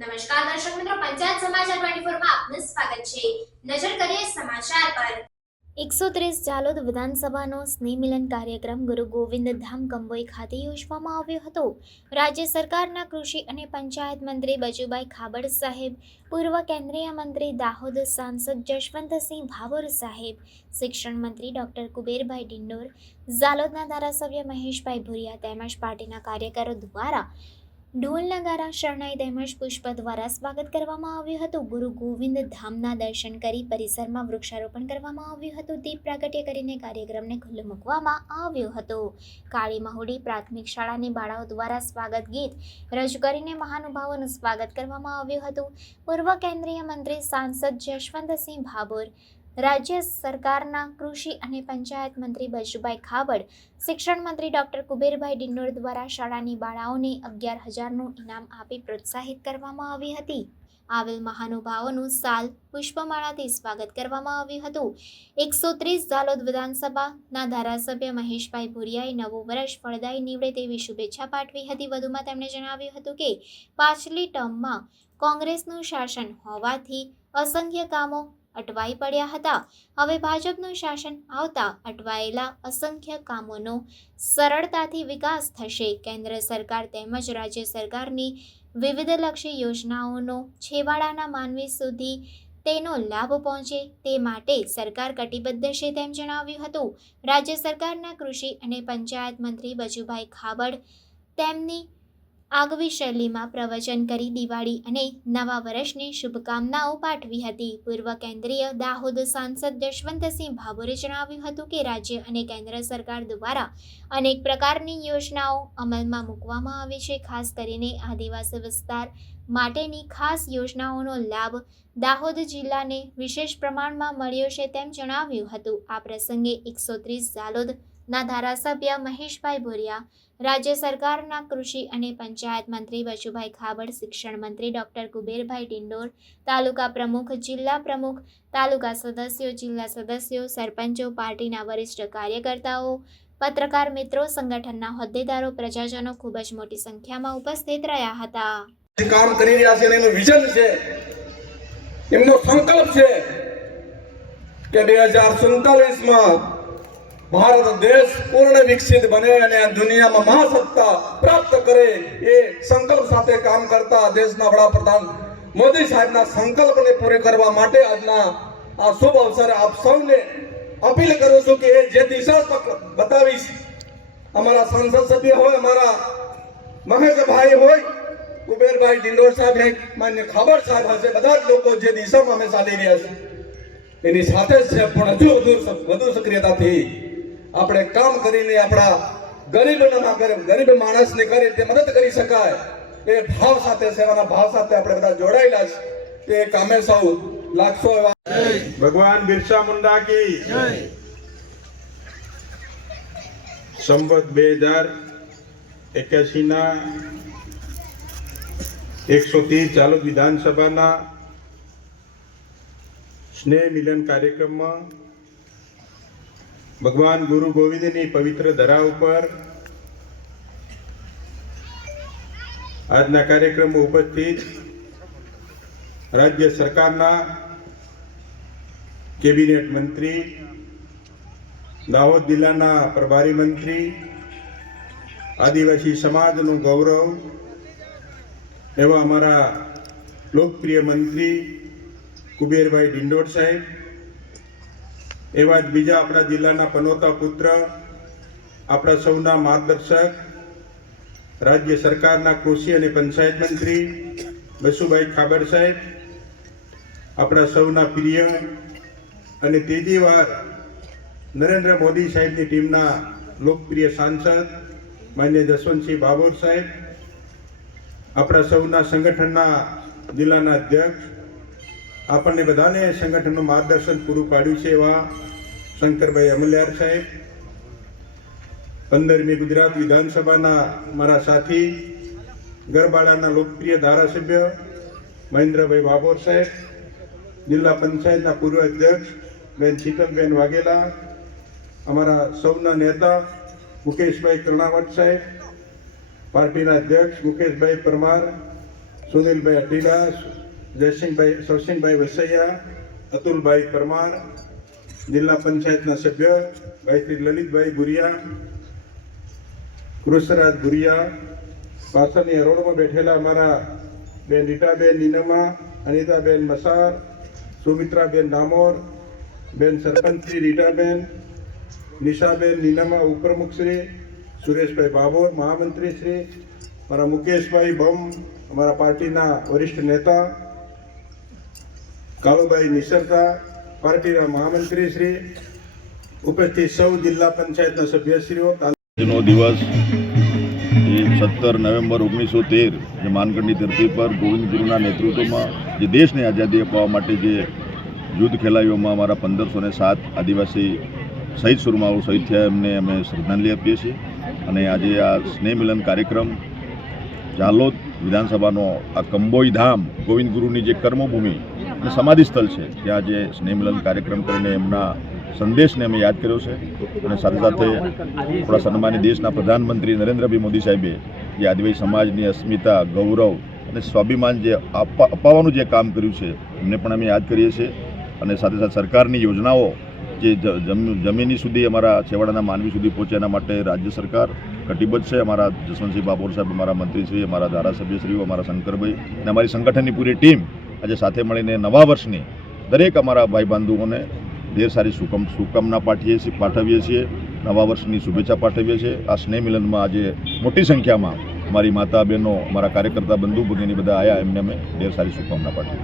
નમસ્કાર દર્શક મિત્રો, પંચાયત સમાચાર 24 માં આપનું સ્વાગત છે। નજર કરીએ સમાચાર પર। 130 ઝાલોદ વિધાનસભાનો સ્નેહ મિલન કાર્યક્રમ ગુરુ ગોવિંદ ધામ કંબોઈ ખાતે યોજવામાં આવ્યો હતો। રાજ્ય સરકારના કૃષિ અને પંચાયત મંત્રી બચુભાઈ ખાબડ સાહેબ, પૂર્વ કેન્દ્રીય મંત્રી દાહોદ સાંસદ જશવંતસિંહ ભાભોર સાહેબ, શિક્ષણ મંત્રી ડોક્ટર કુબેરભાઈ ડિંડોર, ઝાલોદના ધારાસભ્ય મહેશભાઈ ભુરિયા તેમજ પાર્ટીના કાર્યકરો દ્વારા ઢોલ નગારા, શરણાઈ તેમજ પુષ્પ દ્વારા સ્વાગત કરવામાં આવ્યું હતું। ગુરુ ગોવિંદ ધામના દર્શન કરી પરિસરમાં વૃક્ષારોપણ કરવામાં આવ્યું હતું। દીપ પ્રાગટ્ય કરીને કાર્યક્રમને ખુલ્લો મૂકવામાં આવ્યો હતો। કાળી મહુડી પ્રાથમિક શાળાની બાળાઓ દ્વારા સ્વાગત ગીત રજૂ કરીને મહાનુભાવોનું સ્વાગત કરવામાં આવ્યું હતું। પૂર્વ કેન્દ્રીય મંત્રી સાંસદ જશવંતસિંહ ભાભોર, રાજ્ય સરકારના કૃષિ અને પંચાયત મંત્રી બચુભાઈ ખાબડ, શિક્ષણ મંત્રી ડોક્ટર કુબેરભાઈ ડિંડોર દ્વારા શાળાની બાળાઓને 11,000નું ઇનામ આપી પ્રોત્સાહિત કરવામાં આવી હતી। આવેલ મહાનુભાવોનું સાલ પુષ્પમાળાથી સ્વાગત કરવામાં આવ્યું હતું। 130 ઝાલોદ વિધાનસભાના ધારાસભ્ય મહેશભાઈ ભુરિયાએ નવું વર્ષ ફળદાયી નીવડે તેવી શુભેચ્છા પાઠવી હતી। વધુમાં તેમણે જણાવ્યું હતું કે પાછલી ટર્મમાં કોંગ્રેસનું શાસન હોવાથી અસંખ્ય કામો અટવાઈ પડ્યા હતા। હવે ભાજપનું શાસન આવતા અટવાયેલા અસંખ્ય કામોનો સરળતાથી વિકાસ થશે। કેન્દ્ર સરકાર તેમજ રાજ્ય સરકારની વિવિધલક્ષી યોજનાઓનો છેવાડાના માનવી સુધી તેનો લાભ પહોંચે તે માટે સરકાર કટિબદ્ધ છે તેમ જણાવ્યું હતું। રાજ્ય સરકારના કૃષિ અને પંચાયત મંત્રી બચુભાઈ ખાબડ તેમની આગવી શૈલીમાં પ્રવચન કરી દિવાળી અને નવા વર્ષની શુભકામનાઓ પાઠવી હતી। પૂર્વ કેન્દ્રીય દાહોદ સાંસદ જશવંતસિંહ ભાભોરે જણાવ્યું હતું કે રાજ્ય અને કેન્દ્ર સરકાર દ્વારા અનેક પ્રકારની યોજનાઓ અમલમાં મૂકવામાં આવી છે। ખાસ કરીને આદિવાસી વિસ્તાર માટેની ખાસ યોજનાઓનો લાભ દાહોદ જિલ્લાને વિશેષ પ્રમાણમાં મળ્યો છે તેમ જણાવ્યું હતું। આ પ્રસંગે 130 ઝાલોદના ધારાસભ્ય મહેશભાઈ ભુરિયા, રાજ્ય સરકારના કૃષિ અને પંચાયત મંત્રી બચુભાઈ ખાબડ, શિક્ષણ મંત્રી ડોક્ટર કુબેરભાઈ ડિંડોર, તાલુકા પ્રમુખ, જિલ્લા પ્રમુખ, તાલુકા સદસ્યો, જિલ્લા સદસ્યો, સરપંચો, પાર્ટીના વરિષ્ઠ કાર્યકર્તાઓ, પત્રકાર મિત્રો, સંગઠનના હોદ્દેદારો, પ્રજાજનો ખૂબ જ મોટી સંખ્યામાં ઉપસ્થિત રહ્યા હતા। કામ કરી રહ્યા છે, એનું વિઝન છે, એમનો સંકલ્પ છે કે 2047માં ભારત દેશ પૂર્ણ વિકસિત બને અને આ દુનિયામાં મહાસત્તા પ્રાપ્ત કરે એ સંકલ્પ સાથે કામ કરતા દેશના વડાપ્રધાન મોદી સાહેબના સંકલ્પને પૂરો કરવા માટે આજના આ શુભ અવસરે આપ સૌને અપીલ કરું છું કે એ જે દિશા બતાવીશ, અમારા સંસદ સભ્ય હોય, અમારા મહેશભાઈ હોય, કુબેરભાઈ ડિંડોર સાહેબ, માન્ય ખાબડ સાહેબ હશે, બધા જ લોકો જે દિશામાં અમે ચાલી રહ્યા છે એની સાથે જ છે, પણ વધુ સક્રિયતાથી આપણે કામ કરીને આપણા ગરીબ માણસને કઈ રીતે મદદ કરી શકાય એ ભાવ સાથે, સેવાના ભાવ સાથે આપણે બધા જોડાયેલા છે। તે કામે સૌ લાગશો એવા ભગવાન બિરસા મુંડા की સંવત 2081 ના 130 ઝાલોદ વિધાનસભાના સ્નેહ મિલન કાર્યક્રમમાં ભગવાન ગુરુ ગોવિંદની પવિત્ર ધરા ઉપર આજના કાર્યક્રમમાં ઉપસ્થિત રાજ્ય સરકારના કેબિનેટ મંત્રી, દાહોદ જિલ્લાના પ્રભારી મંત્રી, આદિવાસી સમાજનું ગૌરવ એવા અમારા લોકપ્રિય મંત્રી કુબેરભાઈ ડિંડોર સાહેબ, એવા જ બીજા આપણા જિલ્લાના પનોતા પુત્ર, આપણા સૌના માર્ગદર્શક, રાજ્ય સરકારના કૃષિ અને પંચાયત મંત્રી બચુભાઈ ખાબડ સાહેબ, આપણા સૌના પ્રિય અને ત્રીજી વાર નરેન્દ્ર મોદી સાહેબની ટીમના લોકપ્રિય સાંસદ માન્ય જશવંતસિંહ ભાભોર સાહેબ, આપણા સૌના સંગઠનના જિલ્લાના અધ્યક્ષ, આપણને બધાને સંગઠનનું માર્ગદર્શન પૂરું પાડ્યું છે એવા શંકરભાઈ અમલ્યાર સાહેબ, 15મી ગુજરાત વિધાનસભાના મારા સાથી, ગરબાડાના લોકપ્રિય ધારાસભ્ય મહેન્દ્રભાઈ ભાભોર સાહેબ, જિલ્લા પંચાયતના પૂર્વ અધ્યક્ષ બેન શીતલબેન વાઘેલા, અમારા સૌના નેતા મુકેશભાઈ કર્ણાવટ સાહેબ, પાર્ટીના અધ્યક્ષ મુકેશભાઈ પરમાર, સુનિલભાઈ અટીલા, જયસિંહભાઈ સરસિંહભાઈ વસૈયા, અતુલભાઈ પરમાર, જિલ્લા પંચાયતના સભ્ય ભાઈ શ્રી લલિતભાઈ ભુરિયા, કૃષ્ણરાજ ભુરિયા, પાછળની હરોળમાં બેઠેલા અમારા બેન રીટાબેન નીનમા, અનિતાબેન મસાર, સુમિત્રાબેન ડામોર, બેન સરપંચશ્રી રીટાબેન, નિશાબેન નીનમા ઉપપ્રમુખશ્રી, સુરેશભાઈ બાબોર મહામંત્રીશ્રી, મારા મુકેશભાઈ બમ અમારા પાર્ટીના વરિષ્ઠ નેતા, કાળુભાઈ નિસરતા પાર્ટીના મહામંત્રીશ્રી, ઉપસ્થિત સૌ જિલ્લા પંચાયતના સભ્યશ્રીઓ, આજનો દિવસ એ 17 નવેમ્બર 1913 જે માનગઢની ધરતી પર ગોવિંદ ગુરુના નેતૃત્વમાં જે દેશને આઝાદી અપાવવા માટે જે યુદ્ધ ખેલાડીઓમાં અમારા 1507 આદિવાસી શહીદ સુરમાઓ શહીદ થયા એમને અમે શ્રદ્ધાંજલિ આપીએ છીએ. અને આજે આ સ્નેહ મિલન કાર્યક્રમ ઝાલોદ વિધાનસભાનો આ કંબોઈ ધામ ગોવિંદ ગુરુની જે કર્મભૂમિ અને સમાધિ સ્થળ છે ત્યાં જે સ્નેહ મિલન કાર્યક્રમ કરીને એમના સંદેશને અમે યાદ કર્યો છે. અને સાથે સાથે આપણા સન્માનિત દેશના પ્રધાનમંત્રી નરેન્દ્રભાઈ મોદી સાહેબે જે આદિવાસી સમાજની અસ્મિતા, ગૌરવ અને સ્વાભિમાન જે અપાવવાનું જે કામ કર્યું છે એમને પણ અમે યાદ કરીએ છીએ. અને સાથે સાથે સરકારની યોજનાઓ જે જમીની સુધી અમારા છેવાડાના માનવી સુધી પહોંચે એના માટે રાજ્ય સરકાર કટિબદ્ધ છે. અમારા જસવંતસિંહ બાબોર સાહેબ, અમારા મંત્રીશ્રી, અમારા ધારાસભ્યશ્રીઓ, અમારા શંકરભાઈ અને અમારી સંગઠનની પૂરી ટીમ આજે સાથે મળીને નવા વર્ષની દરેક અમારા ભાઈ બંધુઓને ઢેર સારી શુભકામના પાઠવીએ છીએ. નવા વર્ષની શુભેચ્છા પાઠવીએ છીએ. આ સ્નેહ મિલનમાં આજે મોટી સંખ્યામાં અમારી માતા બહેનો, અમારા કાર્યકર્તા બંધુ ભગીની બધા આવ્યા, એમને અમે ઢેર સારી શુભકામના પાઠવી.